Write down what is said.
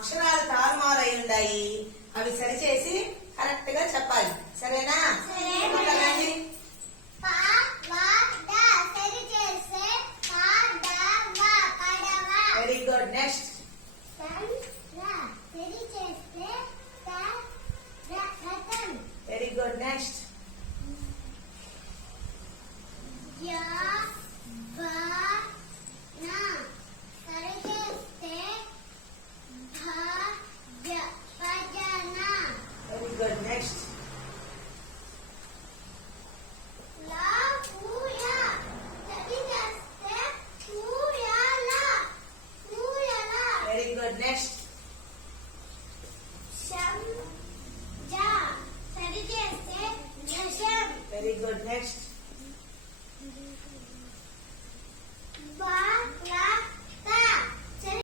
అక్షరాలు తారుమారై ఉన్నాయి. అవి సరిచేసి కరెక్ట్ గా చెప్పాలి. సరేనా? రండి. Very good. Next. Very good. Next. Very good. Next. Very good. Next.